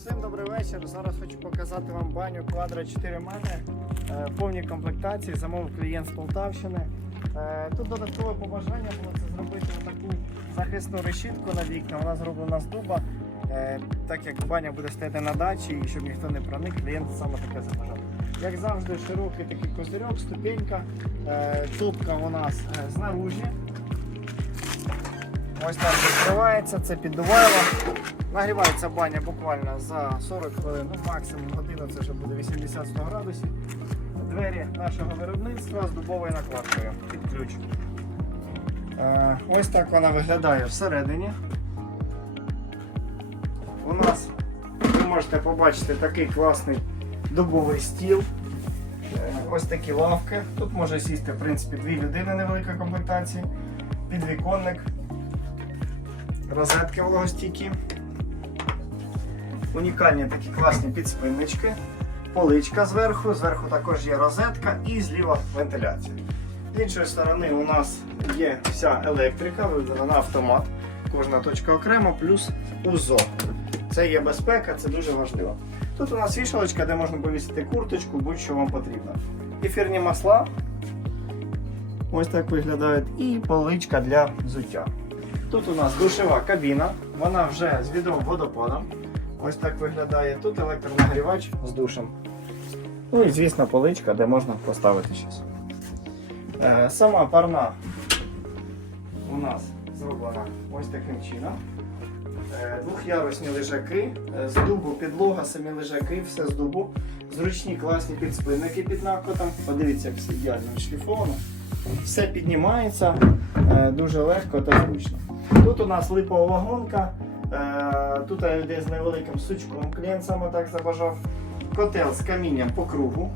Всім добрий вечір. Зараз хочу показати вам баню Квадро 4 мене повній комплектації. Замовив клієнт з Полтавщини. Е, Тут додаткове побажання було це зробити таку захисну решітку на вікна. Вона зроблена з дуба. Е, Так як баня буде стояти на дачі і щоб ніхто не проник, клієнт саме таке забажав. Як завжди, широкий такий козирьок, ступенька, Е, топка у нас е, знаружі. Ось так відкривається, це піддувайло. Нагрівається баня буквально за 40 хвилин, ну максимум годину, це вже буде 80-100 градусів. Двері нашого виробництва з дубовою накладкою під ключ. Е, ось так вона виглядає всередині. У нас ви можете побачити такий класний дубовий стіл. Е, Ось такі лавки. Тут може сісти в принципі дві людини невелика комплектація. Підвіконник, розетки вологостійкі. Унікальні такі класні підспиннички, поличка зверху, зверху також є розетка і зліва вентиляція. З іншої сторони у нас є вся електрика, виведена на автомат. Кожна точка окремо, плюс УЗО. Це є безпека, це дуже важливо. Тут у нас вішалочка, де можна повісити курточку, будь-що вам потрібно. Ефірні масла. Ось так виглядають. І поличка для взуття. Тут у нас душева кабіна, вона вже з відомим водопадом. Ось так виглядає. Тут електронагрівач з душем. Ну і звісно поличка, де можна поставити щось. Е, сама парна у нас зроблена ось таким чином. Е, Двох'ярусні лежаки, е, з дубу підлога, самі лежаки, все з дубу. Зручні класні підспинники під накотом. Подивіться, як все ідеально відшліфовано. Все піднімається е, дуже легко та зручно. Тут у нас липова вагонка. Е, Тут йде з невеликим сучком. Клієнт саме так забажав. Котел з камінням по кругу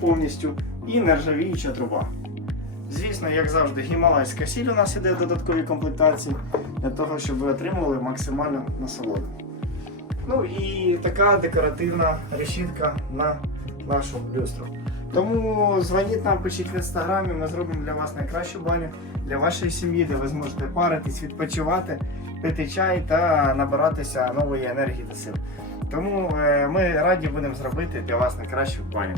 повністю і нержавіюча труба. Звісно, як завжди, гімалайська сіль у нас іде в додатковій комплектації для того, щоб ви отримували максимальну насолоду. Ну і така декоративна решітка на нашу люстру. Тому дзвоніть нам, пишіть в інстаграмі, ми зробимо для вас найкращу баню для вашої сім'ї, де ви зможете паритись, відпочивати, пити чай та набиратися нової енергії та сил. Тому е, ми раді будемо зробити для вас найкращу баню.